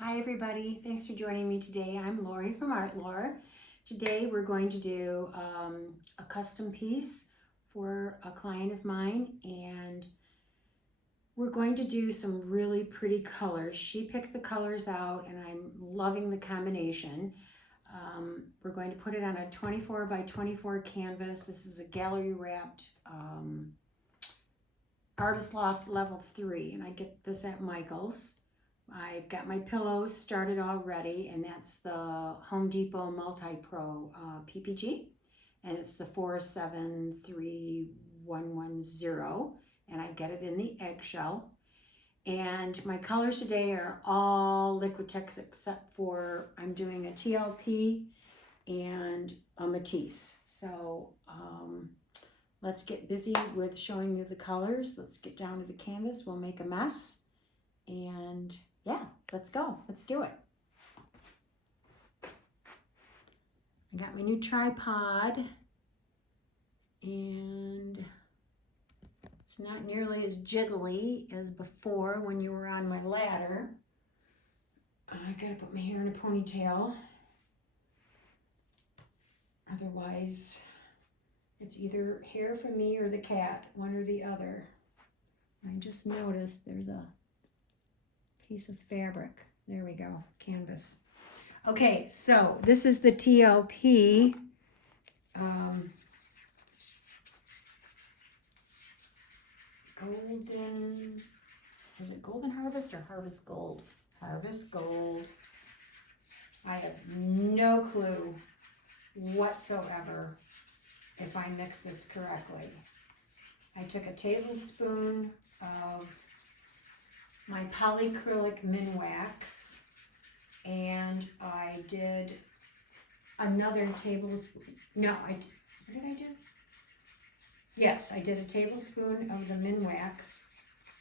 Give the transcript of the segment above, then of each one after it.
Hi everybody, thanks for joining me today. I'm Lori from Art Lore. Today we're going to do a custom piece for a client of mine, and we're going to do some really pretty colors. She picked the colors out and I'm loving the combination. We're going to put it on a 24 by 24 canvas. This is a gallery wrapped Artist Loft level 3, and I get this at Michael's. I've got my pillows started already, and that's the Home Depot Multi-pro PPG, and it's the 473110, and I get it in the eggshell. And my colors today are all Liquitex except for I'm doing a TLP and a Matisse. So let's get busy with showing you the colors. Let's get down to the canvas. We'll make a mess, and yeah, let's go. Let's do it. I got my new tripod, and it's not nearly as jiggly as before when you were on my ladder. I gotta put my hair in a ponytail. Otherwise, it's either hair from me or the cat, one or the other. I just noticed there's a piece of fabric. There we go, canvas. Okay, so this is the TLP Golden, is it Golden Harvest or Harvest Gold? Harvest Gold. I have no clue whatsoever if I mix this correctly. I took a tablespoon of my polycrylic Minwax, and I did another tablespoon. No, what did I do? Yes, I did a tablespoon of the Minwax,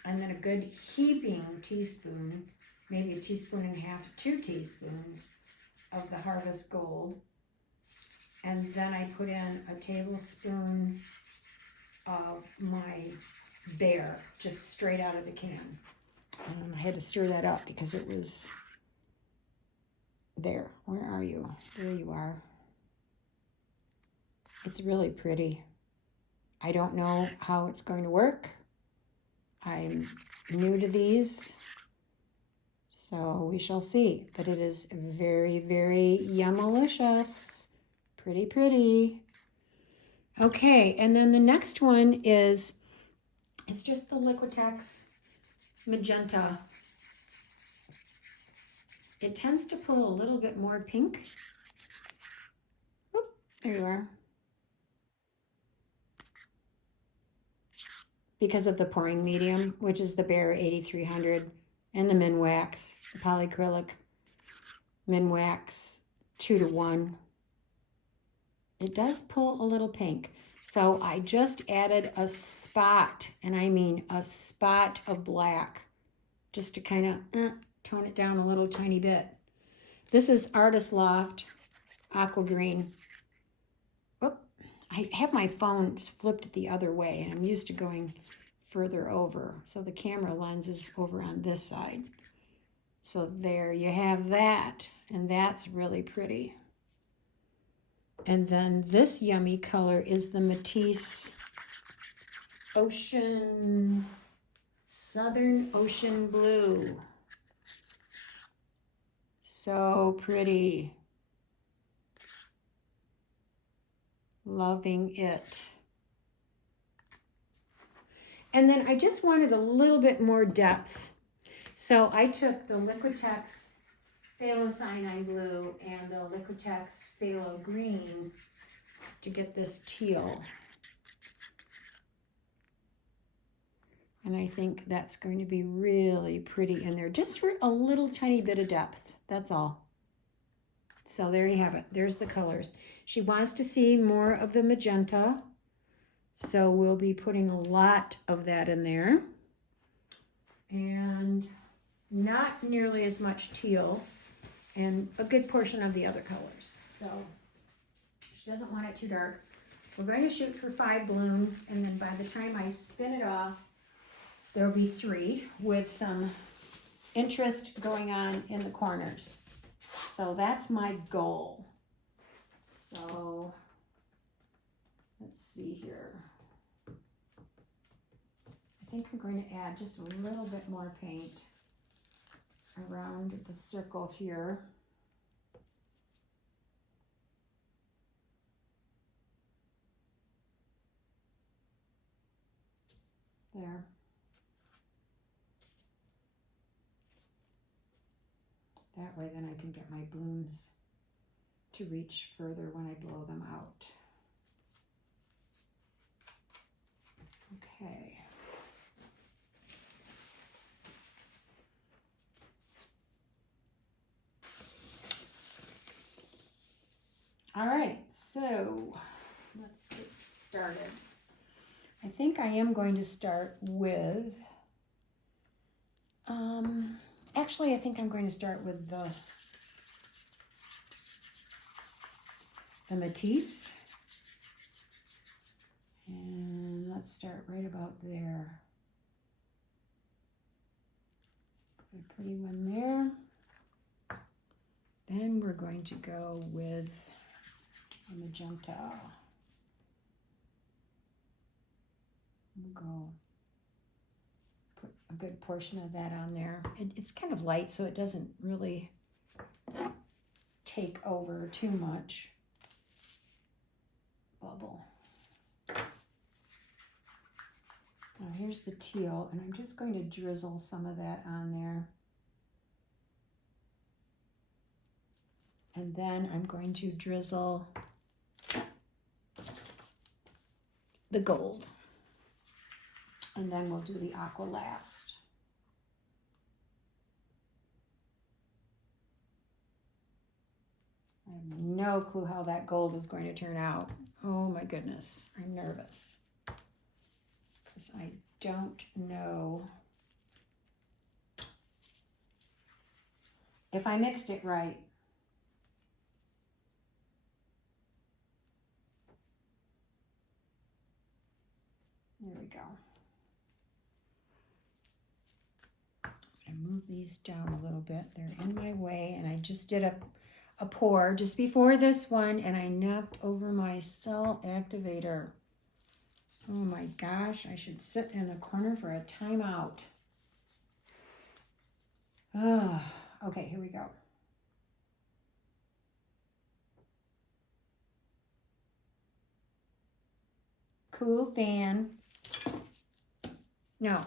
and then a good heaping teaspoon, maybe a teaspoon and a half to 2 teaspoons of the Harvest Gold. And then I put in a tablespoon of my Behr, just straight out of the can. I had to stir that up because it was there. Where are you? There you are. It's really pretty. I don't know how it's going to work. I'm new to these, so we shall see. But it is very, very yummalicious. Pretty, pretty. Okay, and then the next one is, it's just the Liquitex Magenta. It tends to pull a little bit more pink. Oop, there you are. Because of the pouring medium, which is the Behr 8300, and the Minwax, the polycrylic Minwax 2-to-1. It does pull a little pink. So I just added a spot, and I mean a spot of black, just to kind of tone it down a little tiny bit. This is Artist Loft Aqua Green. Oh, I have my phone flipped the other way, and I'm used to going further over. So the camera lens is over on this side. So there you have that, and that's really pretty. And then this yummy color is the Matisse Southern Ocean Blue. So pretty. Loving it. And then I just wanted a little bit more depth. So I took the Liquitex Phathocyanine Blue and the Liquitex Phthalo Green to get this teal. And I think that's going to be really pretty in there, just for a little tiny bit of depth. That's all. So there you have it. There's the colors. She wants to see more of the magenta, so we'll be putting a lot of that in there. And not nearly as much teal, and a good portion of the other colors. So she doesn't want it too dark. We're going to shoot for 5 blooms, and then by the time I spin it off, there'll be 3 with some interest going on in the corners. So that's my goal. So let's see here. I think I'm going to add just a little bit more paint around the circle here. There. That way then I can get my blooms to reach further when I blow them out. Okay. All right, so let's get started. I think I am going to start with, actually I think I'm going to start with the Matisse. And let's start right about there. Put a pretty one there. Then we're going to go with a magenta. We'll go put a good portion of that on there. It's kind of light, so it doesn't really take over too much. Bubble. Now here's the teal, and I'm just going to drizzle some of that on there. And then I'm going to drizzle the gold. And then we'll do the aqua last. I have no clue how that gold is going to turn out. Oh my goodness, I'm nervous. Because I don't know if I mixed it right. There we go. I'm going to move these down a little bit. They're in my way, and I just did a pour just before this one, and I knocked over my cell activator. Oh my gosh, I should sit in the corner for a timeout. Oh, okay, here we go. Cool fan. No,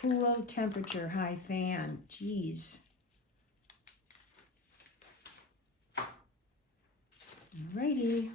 cool temperature, high fan. Jeez. Alrighty.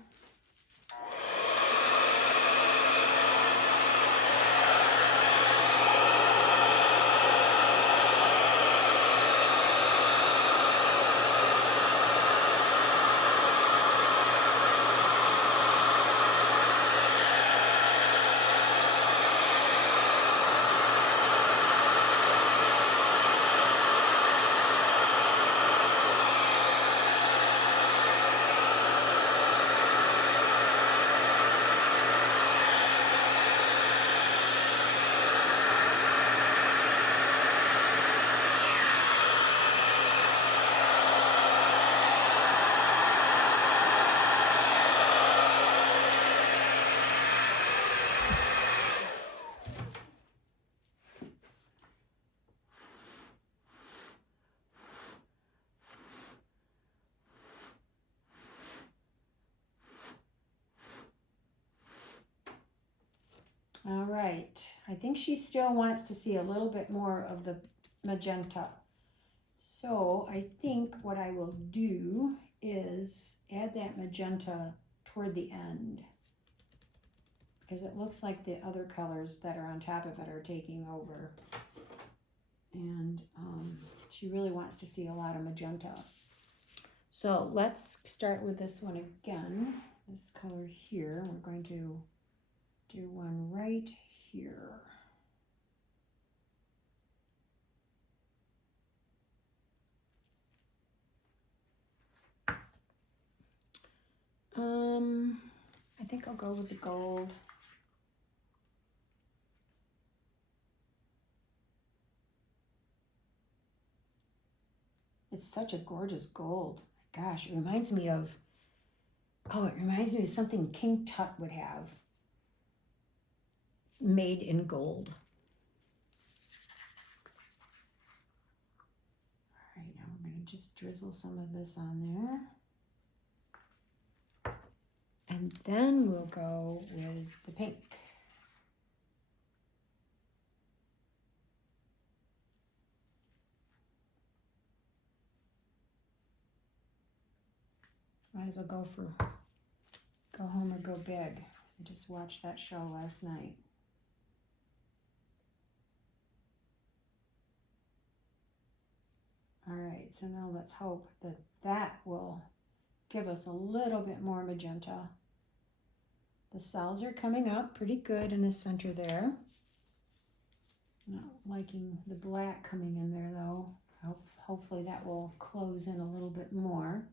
All right, I think she still wants to see a little bit more of the magenta. So I think what I will do is add that magenta toward the end, because it looks like the other colors that are on top of it are taking over. And she really wants to see a lot of magenta. So let's start with this one again, this color here. We're going to do one right here. I think I'll go with the gold. It's such a gorgeous gold. Gosh, it reminds me of, oh, it reminds me of something King Tut would have made in gold. All right, now we're going to just drizzle some of this on there. And then we'll go with the pink. Might as well go home or go big. I just watched that show last night. All right, so now let's hope that that will give us a little bit more magenta. The cells are coming up pretty good in the center there. Not liking the black coming in there though. Hopefully that will close in a little bit more.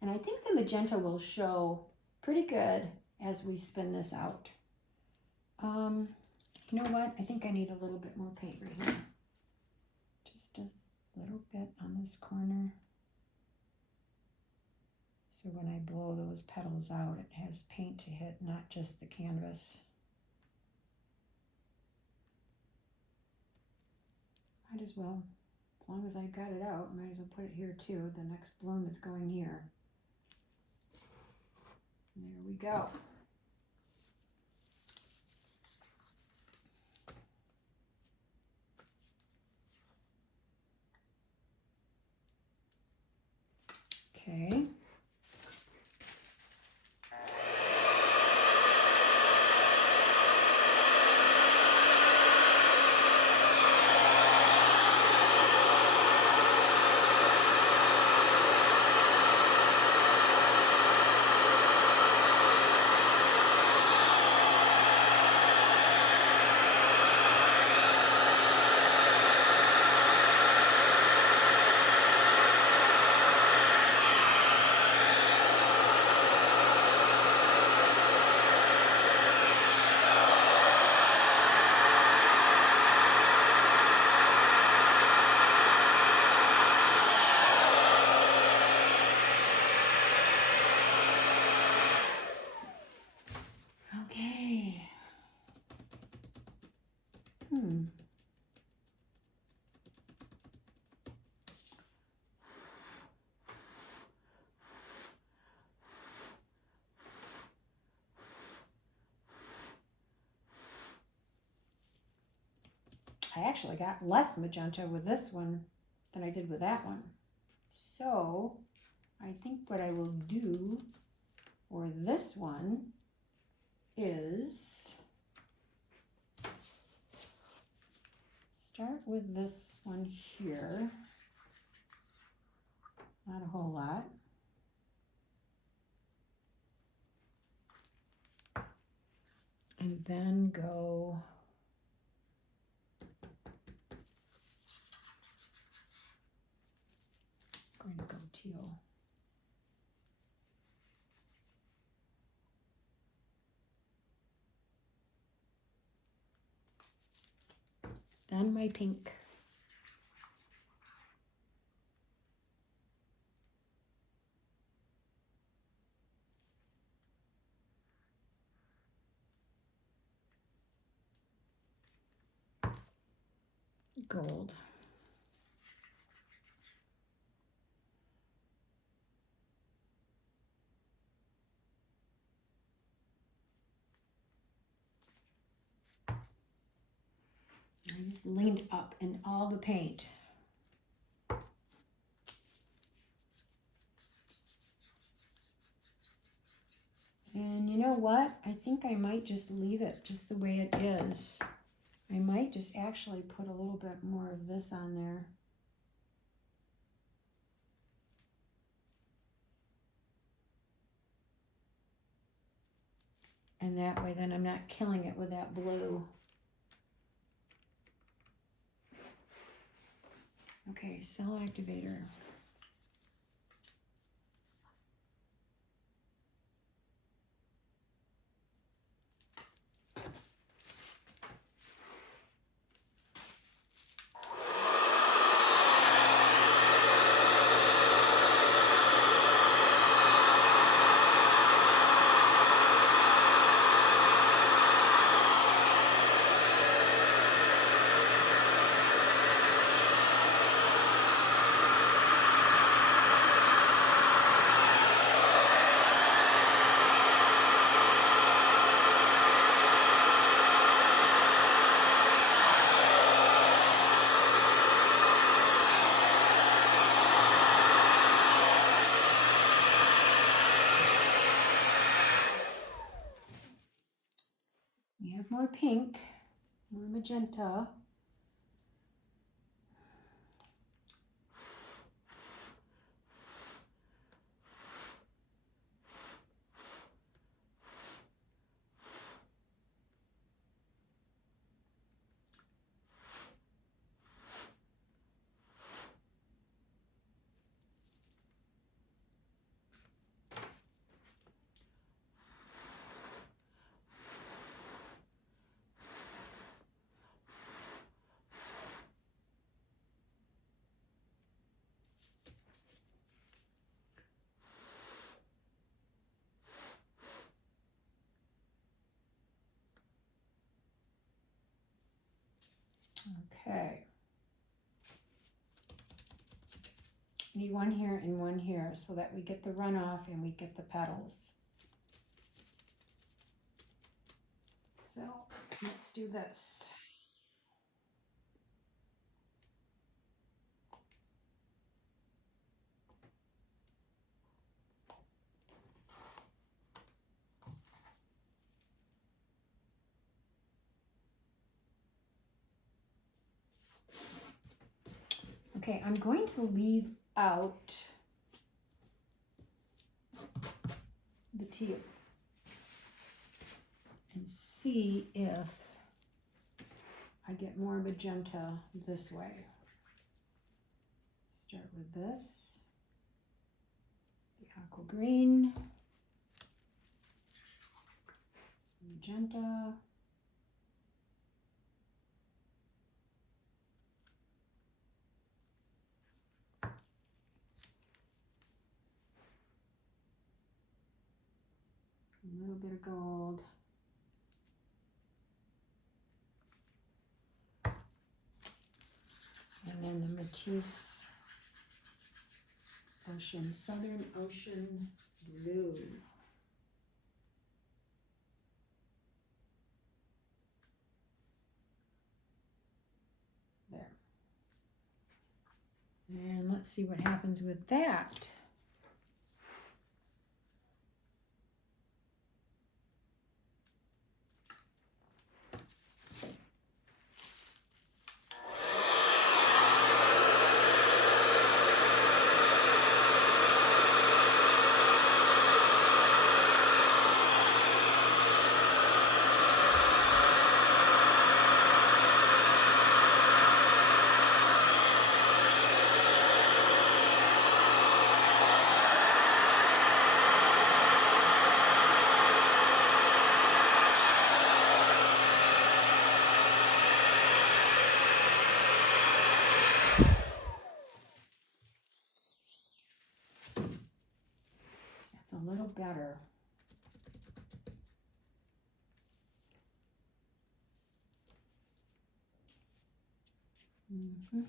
And I think the magenta will show pretty good as we spin this out. You know what? I think I need a little bit more paint right here. Just a little bit on this corner. So when I blow those petals out, it has paint to hit, not just the canvas. Might as well. As long as I got it out, might as well put it here too. The next bloom is going here. There we go. Okay. I actually got less magenta with this one than I did with that one. So I think what I will do for this one is start with this one here. Not a whole lot. And then go going to go teal. Then my pink. Gold. I just leaned up in all the paint. And you know what? I think I might just leave it just the way it is. I might just actually put a little bit more of this on there. And that way then I'm not killing it with that blue. Okay, cell activator. pink, more magenta. Okay. Need one here and one here so that we get the runoff and we get the petals. So let's do this. Okay, I'm going to leave out the teal and see if I get more magenta this way. Start with this, the aqua green, magenta, a little bit of gold. And then the Matisse Southern Ocean Blue. There. And let's see what happens with that. That's a little better. Mm-hmm.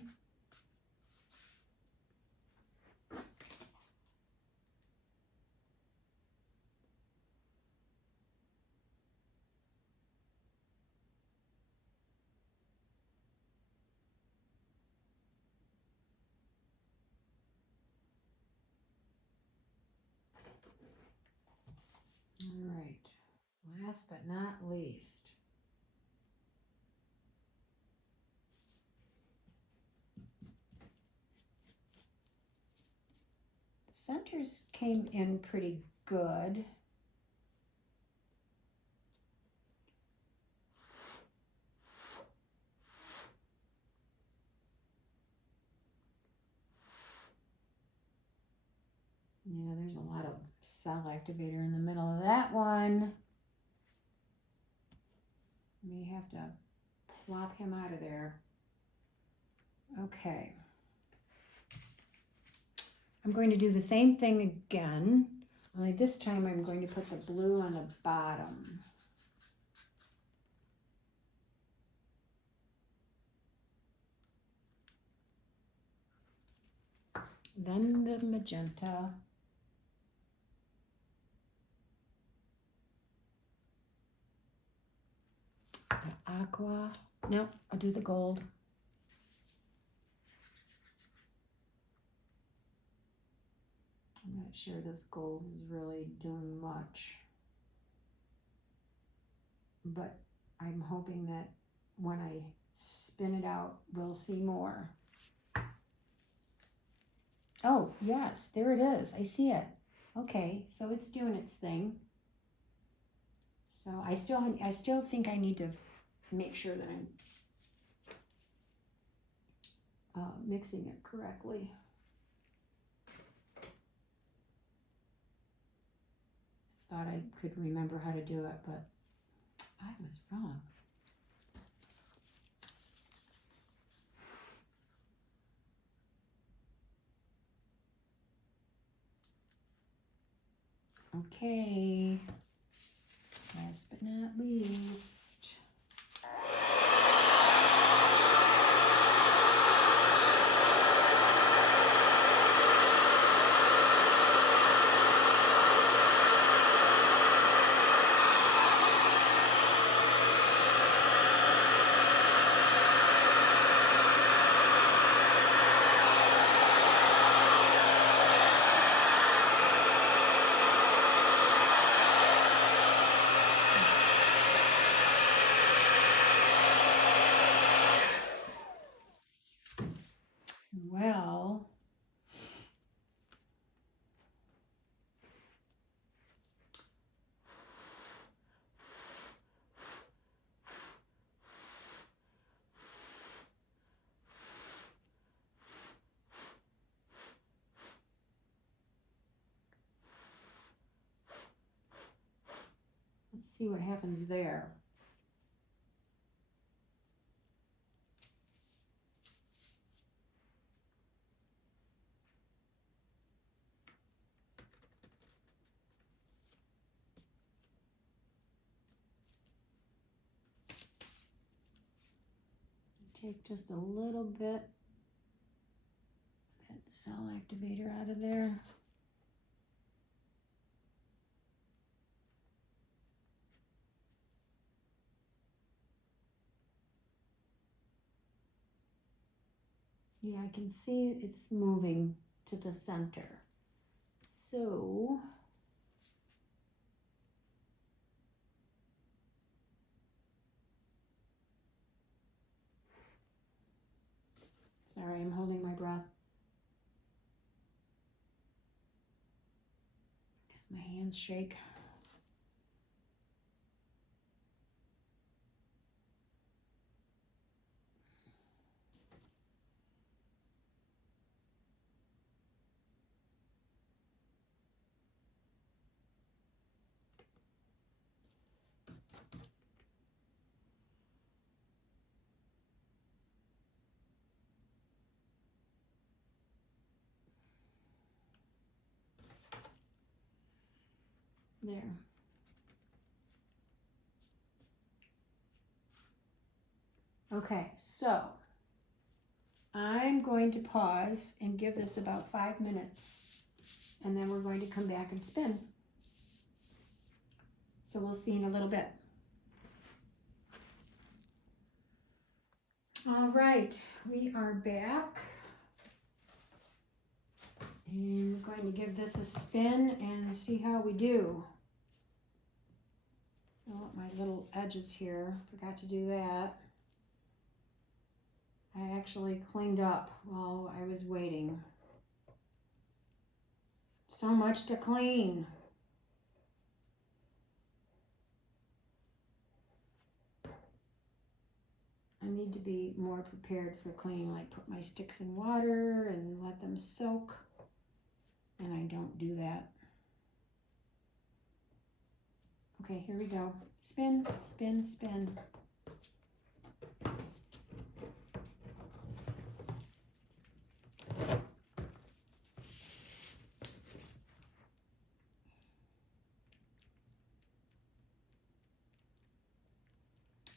All right, last but not least. The centers came in pretty good. Yeah, there's a lot of cell activator in the middle of that one. May have to plop him out of there. Okay. I'm going to do the same thing again, only this time I'm going to put the blue on the bottom. Then the magenta. The aqua. No, I'll do the gold. I'm not sure this gold is really doing much, but I'm hoping that when I spin it out, we'll see more. Oh, yes, there it is. I see it. Okay, so it's doing its thing. So I still think I need to make sure that I'm mixing it correctly. Thought I could remember how to do it, but I was wrong. Okay, last but not least. Well, let's see what happens there. Take just a little bit of that cell activator out of there. Yeah, I can see it's moving to the center. So sorry, I'm holding my breath because my hands shake. There. Okay, so I'm going to pause and give this about 5 minutes, and then we're going to come back and spin. So we'll see in a little bit. All right, we are back. And we're going to give this a spin and see how we do. Fill up my little edges here. Forgot to do that. I actually cleaned up while I was waiting. So much to clean. I need to be more prepared for cleaning, like put my sticks in water and let them soak. And I don't do that. Okay, here we go. Spin, spin, spin.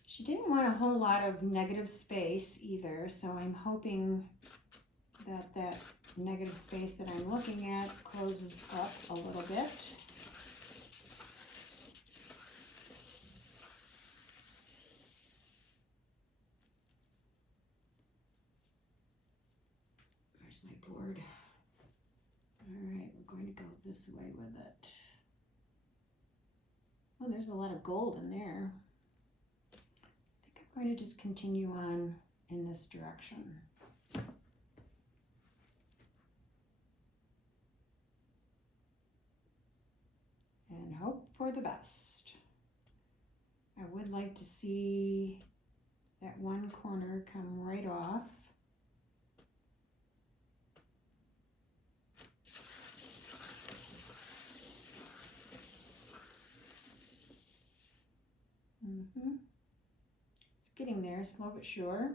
She didn't want a whole lot of negative space either, so I'm hoping that that negative space that I'm looking at closes up a little bit. Where's my board? All right, we're going to go this way with it. Oh, there's a lot of gold in there. I'm going to just continue on in this direction. And hope for the best. I would like to see that one corner come right off. It's getting there, slow but sure.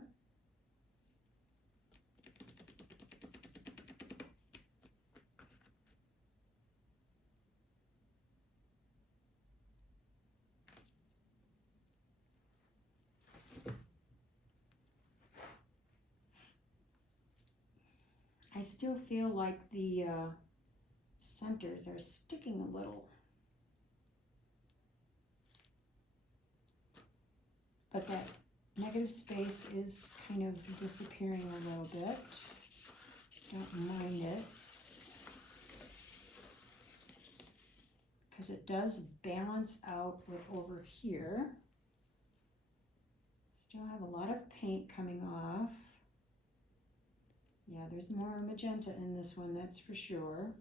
I still feel like the centers are sticking a little. But that negative space is kind of disappearing a little bit. Don't mind it. Because it does balance out with over here. Still have a lot of paint coming off. Yeah, there's more magenta in this one, that's for sure.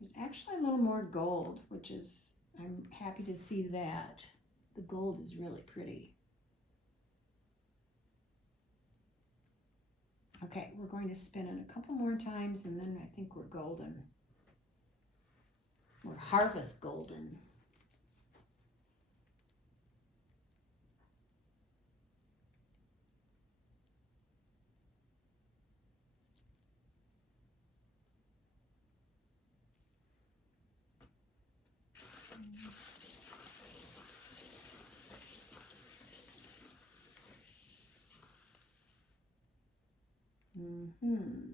There's actually a little more gold, which is, I'm happy to see that. The gold is really pretty. Okay, we're going to spin it a couple more times and then I think we're golden. We're harvest golden.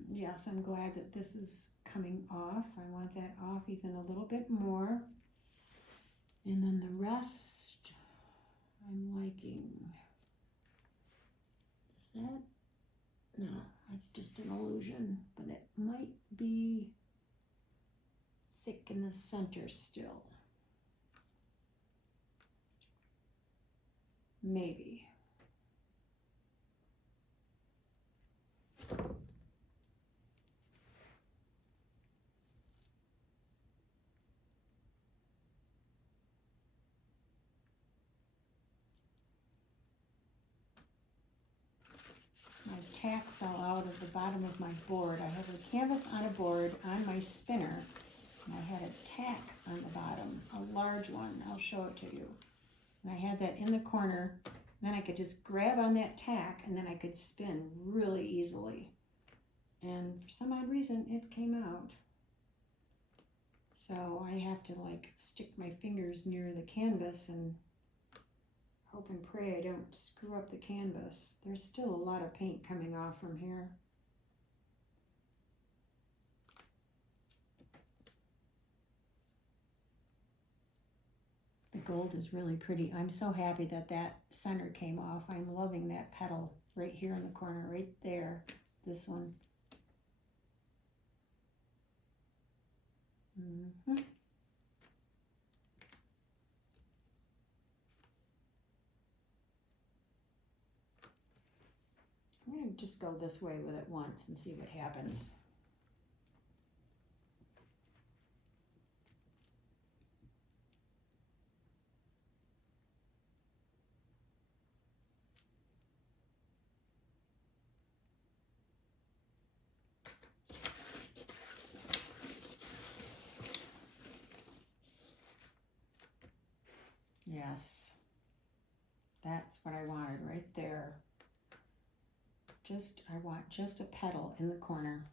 Yes, I'm glad that this is coming off. I want that off even a little bit more. And then the rest, I'm liking. Is that? No, that's just an illusion, but it might be thick in the center still. Maybe. My tack fell out of the bottom of my board. I have a canvas on a board on my spinner, and I had a tack on the bottom, a large one. I'll show it to you. And I had that in the corner. Then I could just grab on that tack, and then I could spin really easily. And for some odd reason, it came out. So I have to like stick my fingers near the canvas and hope and pray I don't screw up the canvas. There's still a lot of paint coming off from here. The gold is really pretty. I'm so happy that that center came off. I'm loving that petal right here in the corner, right there. This one. I'm going to just go this way with it once and see what happens. Yes, that's what I wanted right there. I want just a petal in the corner.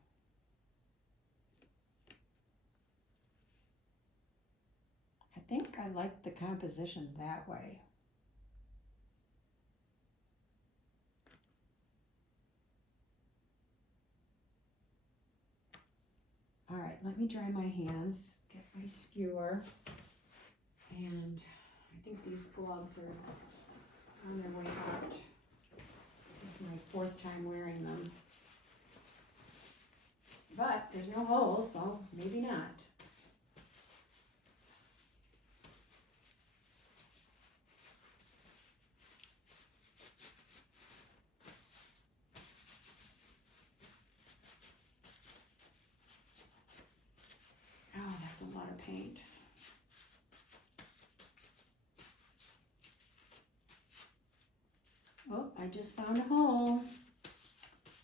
I think I like the composition that way. All right, let me dry my hands, get my skewer, and I think these gloves are on their way out. This is my 4th time wearing them. But there's no holes, so maybe not. paint. Oh, I just found a hole.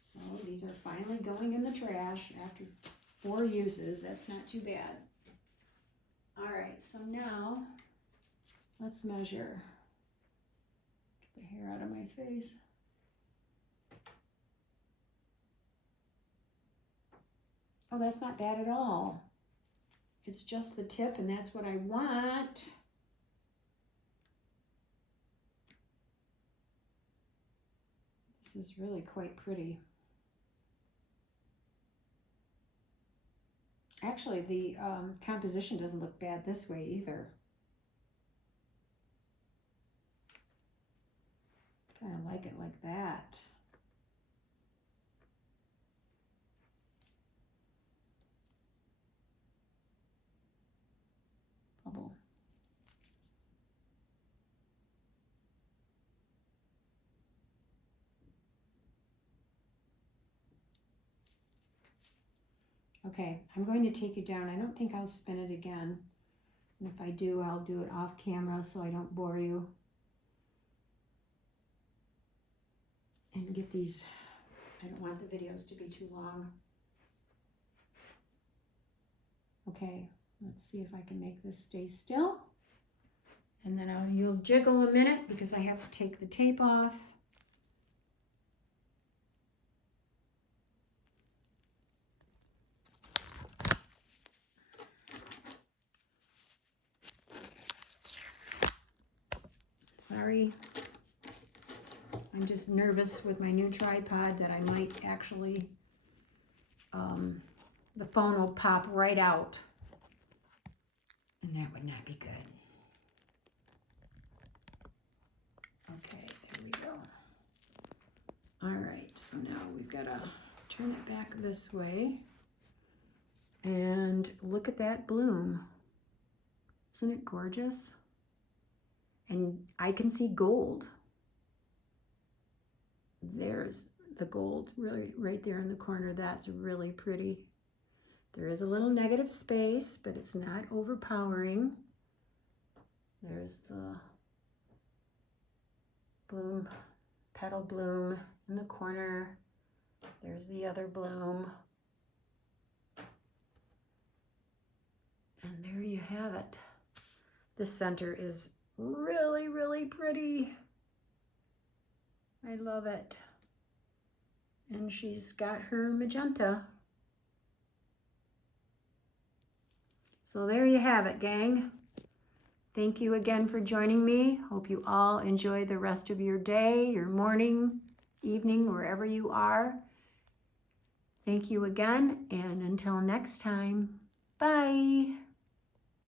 So these are finally going in the trash after 4 uses. That's not too bad. All right, so now let's measure. Get the hair out of my face. Oh, that's not bad at all. It's just the tip, and that's what I want. This is really quite pretty. Actually, the composition doesn't look bad this way either. Kind of like it like that. Bubble. Okay, I'm going to take it down. I don't think I'll spin it again. And if I do, I'll do it off camera so I don't bore you. And get these, I don't want the videos to be too long. Okay, let's see if I can make this stay still. And then you'll jiggle a minute because I have to take the tape off. Sorry, I'm just nervous with my new tripod that I might actually, the phone will pop right out, and that would not be good. Okay, there we go. All right, so now we've got to turn it back this way, and look at that bloom. Isn't it gorgeous? And I can see gold. There's the gold really right there in the corner. That's really pretty. There is a little negative space, but it's not overpowering. There's the bloom, petal bloom in the corner. There's the other bloom. And there you have it. The center is really, really pretty. I love it. And she's got her magenta. So there you have it, gang. Thank you again for joining me. Hope you all enjoy the rest of your day, your morning, evening, wherever you are. Thank you again, and until next time, bye.